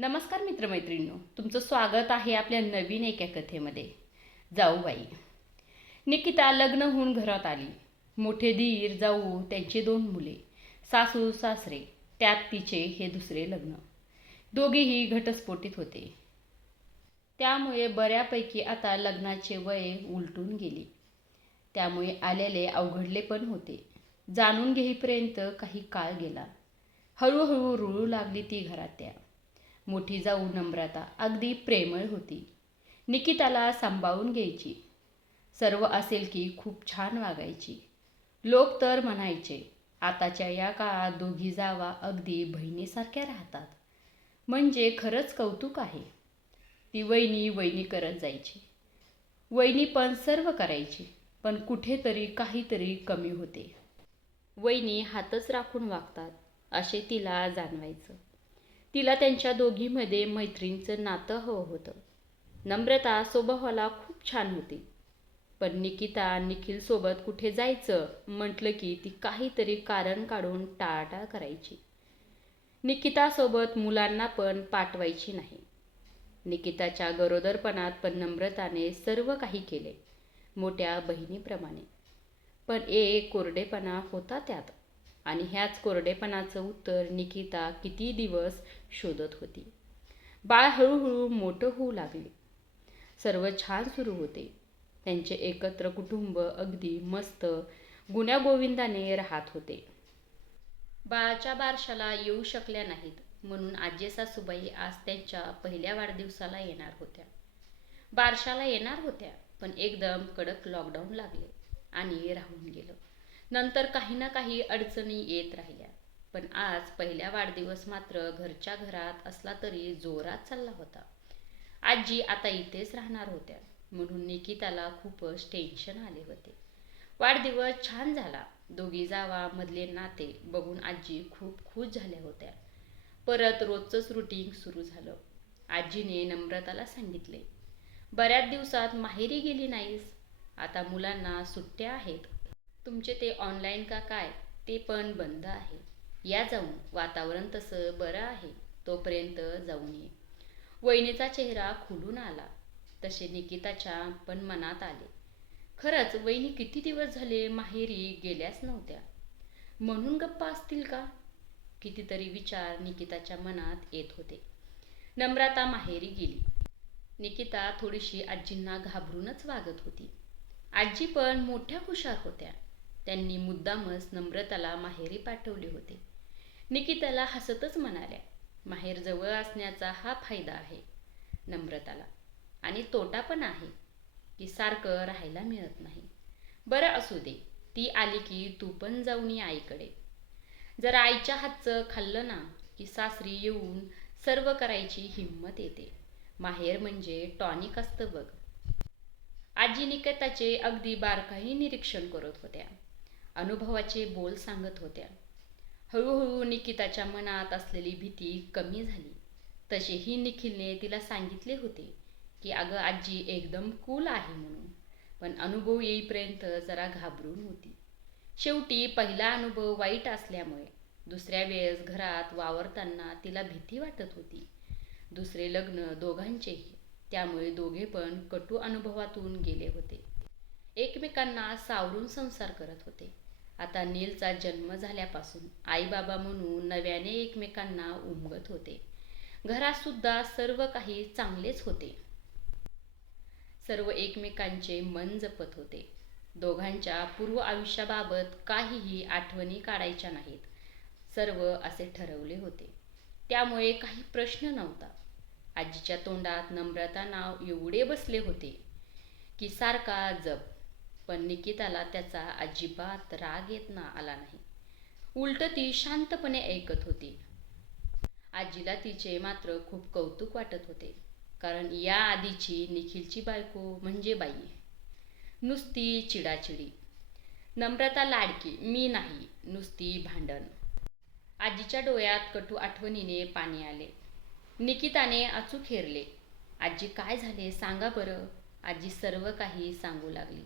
नमस्कार मित्रमैत्रिणींनो तुमचं स्वागत आहे आपल्या नवीन एका कथेमध्ये. जाऊबाई निकिता लग्न होऊन घरात आली. मोठे धीर जाऊ त्यांची दोन मुले सासू सासरे त्यात तिचे हे दुसरे लग्न. दोघेही घटस्फोटीत होते. त्यामुळे बऱ्यापैकी आता लग्नाचे वय उलटून गेली. त्यामुळे आलेले अवघडले पण होते. जाणून घेईपर्यंत काही काळ गेला. हळूहळू रुळू लागली ती घरात त्या. मोठी जाऊ नम्रता अगदी प्रेमळ होती. निकिताला सांभाळून घ्यायची. सर्व असेल की खूप छान वागायची. लोक तर म्हणायचे आताच्या या काळात दोघी जावा अगदी बहिणीसारख्या राहतात. म्हणजे खरंच कौतुक आहे. ती वहिनी वहिनी करत जायची. वहिनी पण सर्व करायची पण कुठेतरी काहीतरी कमी होते. वहिनी हातच राखून वागतात असे तिला जाणवायचं. तिला त्यांच्या दोघीमध्ये मैत्रीणचं नातं हवं होतं. नम्रता स्वभावाला खूप छान होती. पण निकिता निखिलसोबत कुठे जायचं म्हटलं की ती काहीतरी कारण काढून टाळाटाळ करायची. निकितासोबत मुलांना पण पाठवायची नाही. निकिताच्या गरोदरपणात पण नम्रताने सर्व काही केले मोठ्या बहिणीप्रमाणे. पण एक कोरडेपणा होता त्यात. आणि ह्याच कोरडेपणाचं उत्तर निकिता किती दिवस शोधत होती. बाळ हळूहळू मोठं होऊ लागले. सर्व छान सुरू होते. त्यांचे एकत्र कुटुंब अगदी मस्त गुण्यागोविंदाने राहत होते. बाळाच्या बारशाला येऊ शकल्या नाहीत म्हणून आजी सासूबाई आज त्यांच्या पहिल्या वाढदिवसाला येणार होत्या. बारशाला येणार होत्या पण एकदम कडक लॉकडाऊन लागले आणि राहून गेलं. नंतर काही ना काही अडचणी येत राहिल्या. पण आज पहिल्या वाढदिवस मात्र घरच्या घरात असला तरी जोरात चालला होता. आजी आता इथेच राहणार होत्या म्हणून निकिताला खूपच टेन्शन आले होते. वाढदिवस छान झाला. दोघी जावा मधले नाते बघून आजी खूप खुश झाल्या होत्या. परत रोजचंच रुटीन सुरू झालं. आजीने नम्रताला सांगितले बऱ्याच दिवसात माहेरी गेली नाहीस? आता मुलांना सुट्ट्या आहेत. तुमचे ते ऑनलाईन का काय ते पण बंद आहे. या जाऊन वातावरण तसं बरं आहे तोपर्यंत जाऊन ये. वहिनीचा चेहरा खुलून आला. तसे निकिताच्या पण मनात आले. खरंच वहिनी किती दिवस झाले माहेरी गेल्याच नव्हत्या. म्हणून गप्पा असतील का? कितीतरी विचार निकिताच्या मनात येत होते. नम्रता माहेरी गेली. निकिता थोडीशी आजींना घाबरूनच वागत होती. आजी पण मोठ्या हुशार होत्या. त्यांनी मुद्दामच नम्रताला माहेरी पाठवले होते. निकिताला हसतच म्हणाल्या माहेर जवळ असण्याचा हा फायदा आहे नम्रताला. आणि तोटा पण आहे की सारखं राहायला मिळत नाही. बरं असू दे ती आली की तू पण जाऊन ये आईकडे. जर आईच्या हातचं खाल्लं ना की सासरी येऊन सर्व करायची हिंमत येते. माहेर म्हणजे टॉनिक असतं बघ. आजी निकिताचे अगदी बारकाही निरीक्षण करत होत्या. अनुभवाचे बोल सांगत होत्या. हळूहळू निकिताच्या मनात असलेली भीती कमी झाली. तसेही निखिलने तिला सांगितले होते की अगं आजी एकदम कूल आहे म्हणून पण अनुभव येईपर्यंत जरा घाबरून होती. शेवटी पहिला अनुभव वाईट असल्यामुळे दुसऱ्या वेळेस घरात वावरताना तिला भीती वाटत होती. दुसरे लग्न दोघांचेही त्यामुळे दोघे पण कटू अनुभवातून गेले होते. एकमेकांना सावरून संसार करत होते. आता नीलचा जन्म झाल्यापासून आई बाबा म्हणून नव्याने एकमेकांना उमगत होते. घरात सुद्धा सर्व काही चांगलेच होते. सर्व एकमेकांचे मन जपत होते. दोघांच्या पूर्व आयुष्याबाबत काहीही आठवणी काढायच्या नाहीत. सर्व असे ठरवले होते. त्यामुळे काही प्रश्न नव्हता. आजीच्या तोंडात नम्रता नाव एवढे बसले होते की सारखा जप पण निकिताला त्याचा अजिबात राग येत ना आला नाही. उलट ती शांतपणे ऐकत होती. आजीला तिचे मात्र खूप कौतुक वाटत होते. कारण या आधीची निखिलची बायको म्हणजे बाई नुसती चिडाचिडी. नम्रता लाडकी मी नाही. नुसती भांडण. आजीच्या डोळ्यात कटू आठवणीने पाणी आले. निकिताने अचूक हेरले. आजी काय झाले सांगा बरं. आजी सर्व काही सांगू लागली.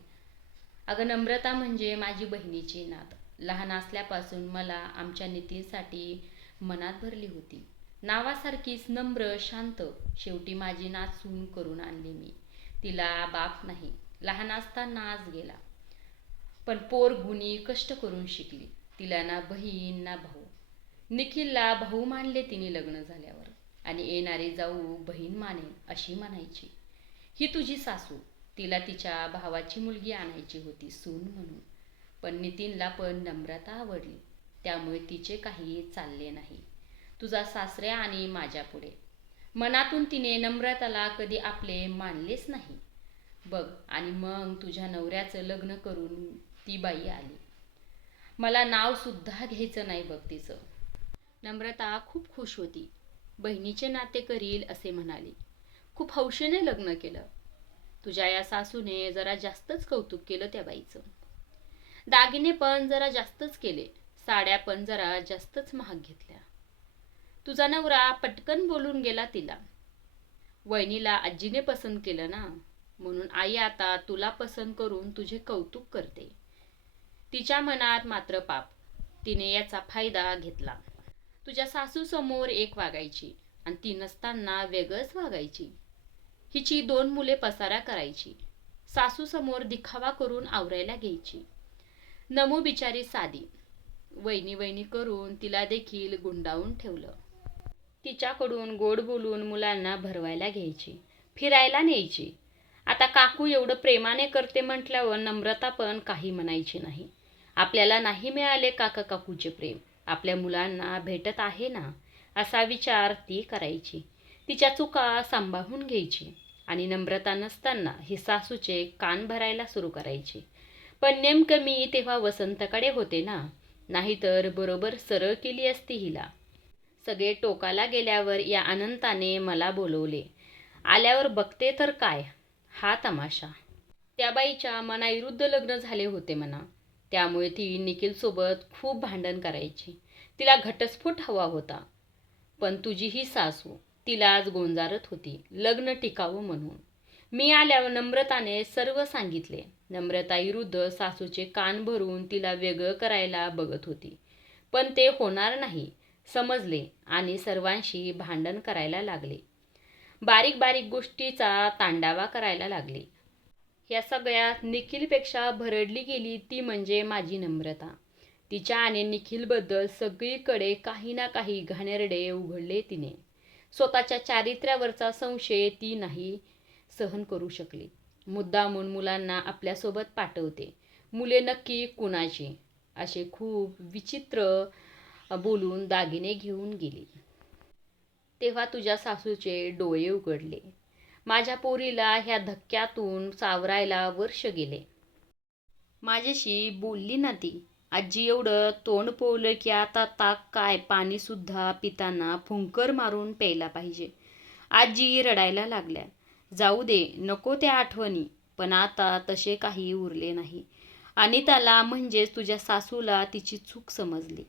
अगं नम्रता म्हणजे माझी बहिणीची नात. लहान असल्यापासून मला आमच्या नितीनसाठी मनात भरली होती. नावासारखीच नम्र शांत शेवटी माझी नाचून करून आणली मी. तिला बाप नाही लहान असतानाच गेला. पण पोर गुणी कष्ट करून शिकली. तिला ना बहीण ना भाऊ. निखिलला भाऊ मानले तिने लग्न झाल्यावर. आणि येणारी जाऊ बहीण माने अशी म्हणायची. ही तुझी सासू. तिला तिच्या भावाची मुलगी आणायची होती सून म्हणून. पण नितीनला पण नम्रता आवडली. त्यामुळे तिचे काही चालले नाही. तुझा सासऱ्या आणि माझ्या पुढे मनातून तिने नम्रताला कधी आपले मानलेच नाही. बघ आणि मग तुझ्या नवऱ्याचं लग्न करून ती बाई आली. मला नाव सुद्धा घ्यायचं नाही बघ तिचं. नम्रता खूप खुश होती. बहिणीचे नाते करील असे म्हणाली. खूप हौशेने लग्न केलं. तुझ्या या सासूने जरा जास्तच कौतुक केलं त्या बाईचं. दागिने पण जरा जास्तच केले साड्या पण जरा जास्तच महाग घेतल्या. तुझा नवरा पटकन बोलून गेला तिला. वहिनीला आजीने पसंत केलं ना म्हणून आई आता तुला पसंत करून तुझे कौतुक करते. तिच्या मनात मात्र पाप तिने याचा फायदा घेतला. तुझ्या सासू समोर एक वागायची आणि ती नसताना वेगळंच वागायची. हिची दोन मुले पसारा करायची. सासूसमोर दिखावा करून आवरायला घ्यायची. नमू बिचारी साधी वैनी वैनी करून तिला देखील गुंडाळून ठेवलं. तिच्याकडून गोड बोलून मुलांना भरवायला घ्यायची. फिरायला न्यायची. आता काकू एवढं प्रेमाने करते म्हटल्यावर नम्रता पण काही म्हणायची नाही. आपल्याला नाही मिळाले काका काकूचे प्रेम. आपल्या मुलांना भेटत आहे ना? असा विचार ती करायची. तिच्या चुका सांभाळून घ्यायची आणि नम्रता नसताना ही सासूचे कान भरायला सुरू करायची. पण नेमकं मी तेव्हा वसंतकडे होते ना नाहीतर बरोबर सरळ केली असती हिला. सगळे टोकाला गेल्यावर या अनंताने मला बोलवले आल्यावर बघते तर काय? हा तमाशा. त्या बाईच्या मनाविरुद्ध लग्न झाले होते म्हणा. त्यामुळे ती निखिलसोबत खूप भांडण करायची. तिला घटस्फोट हवा होता. पण तुझी ही सासू तिला आज गोंजारत होती. लग्न टिकावं म्हणून. मी आल्यावर नम्रताने सर्व सांगितले. नम्रता विरुद्ध सासूचे कान भरून तिला वेगळं करायला बघत होती. पण ते होणार नाही समजले आणि सर्वांशी भांडण करायला लागले. बारीक बारीक गोष्टीचा तांडावा करायला लागले. या सगळ्यात निखिलपेक्षा भरडली गेली ती म्हणजे माझी नम्रता. तिच्या आणि निखिलबद्दल सगळीकडे काही ना काही घाणेरडे उघडले तिने. स्वतःच्या चारित्र्यावरचा संशय ती नाही सहन करू शकली. मुद्दामून मुलांना आपल्यासोबत पाठवते. मुले नक्की कुणाची? असे खूप विचित्र बोलून दागिने घेऊन गेली. तेव्हा तुझ्या सासूचे डोळे उघडले. माझ्या पोरीला ह्या धक्क्यातून सावरायला वर्ष गेले. माझ्याशी बोलली ना ती. आजी एवढं तोंड पोवलं की आता ताक काय पाणीसुद्धा पिताना फुंकर मारून प्यायला पाहिजे. आजी रडायला लागल्या. जाऊ दे नको त्या आठवणी पण आता तसे काही उरले नाही. आणि त्याला म्हणजेच तुझ्या सासूला तिची चूक समजली.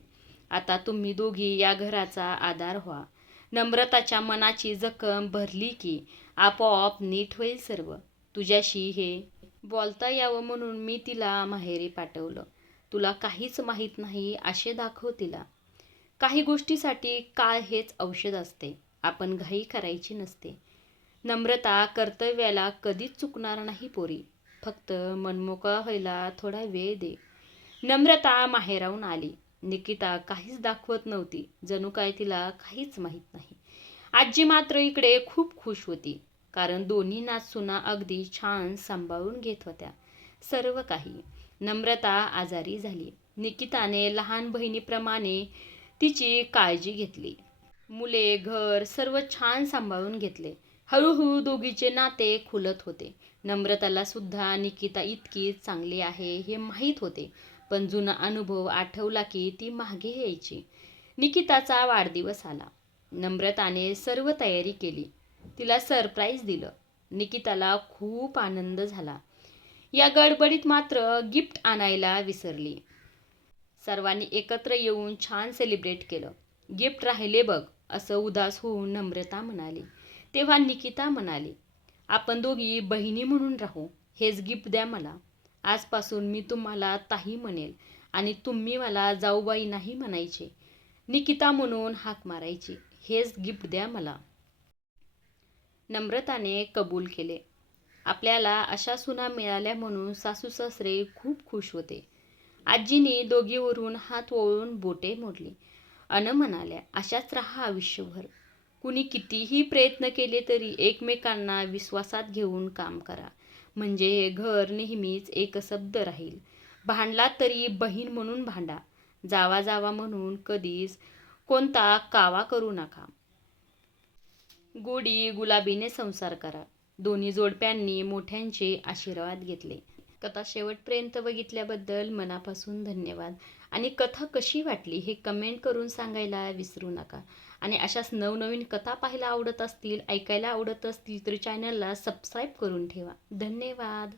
आता तुम्ही दोघी या घराचा आधार व्हा. नम्रताच्या मनाची जखम भरली की आपोआप नीट होईल सर्व. तुझ्याशी हे बोलता यावं म्हणून मी तिला माहेरी पाठवलं. तुला काहीच माहीत नाही असे दाखव तिला. काही गोष्टीसाठी काळ हेच औषध असते. आपण घाई करायची नसते. नम्रता कर्तव्याला कधीच चुकणार नाही पोरी. फक्त मनमोकळा व्हायला थोडा वेळ दे. नम्रता माहेराहून आली. निकिता काहीच दाखवत नव्हती. जणू काय तिला काहीच माहीत नाही. आजी मात्र इकडे खूप खुश होती. कारण दोन्ही नाचसुना अगदी छान सांभाळून घेत होत्या. सर्व काही. नम्रता आजारी झाली. निकिताने लहान बहिणीप्रमाणे तिची काळजी घेतली. मुले घर सर्व छान सांभाळून घेतले. हळूहळू दोघीचे नाते खुलत होते. नम्रताला सुद्धा निकिता इतकी चांगली आहे हे माहीत होते. पण जुना अनुभव आठवला की ती मागे यायची. निकिताचा वाढदिवस आला. नम्रताने सर्व तयारी केली. तिला सरप्राईज दिलं. निकिताला खूप आनंद झाला. या गडबडीत मात्र गिफ्ट आणायला विसरली. सर्वांनी एकत्र येऊन छान सेलिब्रेट केलं. गिफ्ट राहिले बघ असं उदास होऊन नम्रता म्हणाली. तेव्हा निकिता म्हणाली आपण दोघी बहिणी म्हणून राहू हेच गिफ्ट द्या मला. आजपासून मी तुम्हाला ताही म्हणेल आणि तुम्ही मला जाऊबाई नाही म्हणायचे निकिता म्हणून हाक मारायची हेच गिफ्ट द्या मला नम्रताने कबूल केले. आपल्याला अशा सुना मिळाल्या म्हणून सासू सासरे खूप खुश होते. आजीने दोघीवरून हात वळून बोटे मोडली. अन म्हणाल्या अशाच राहा आयुष्यभर. कुणी कितीही प्रयत्न केले तरी एकमेकांना विश्वासात घेऊन काम करा. म्हणजे हे घर नेहमीच एकशब्द राहील. भांडला तरी बहीण म्हणून भांडा. जावा जावा म्हणून कधीच कोणता कावा करू नका. गोडी गुलाबीने संसार करा. दोन्ही जोडप्यांनी मोठ्यांचे आशीर्वाद घेतले. कथा शेवटपर्यंत बघितल्याबद्दल मनापासून धन्यवाद. आणि कथा कशी वाटली हे कमेंट करून सांगायला विसरू नका. आणि अशाच नवनवीन कथा पाहायला आवडत असतील ऐकायला आवडत असतील तर चॅनलला सबस्क्राईब करून ठेवा. धन्यवाद.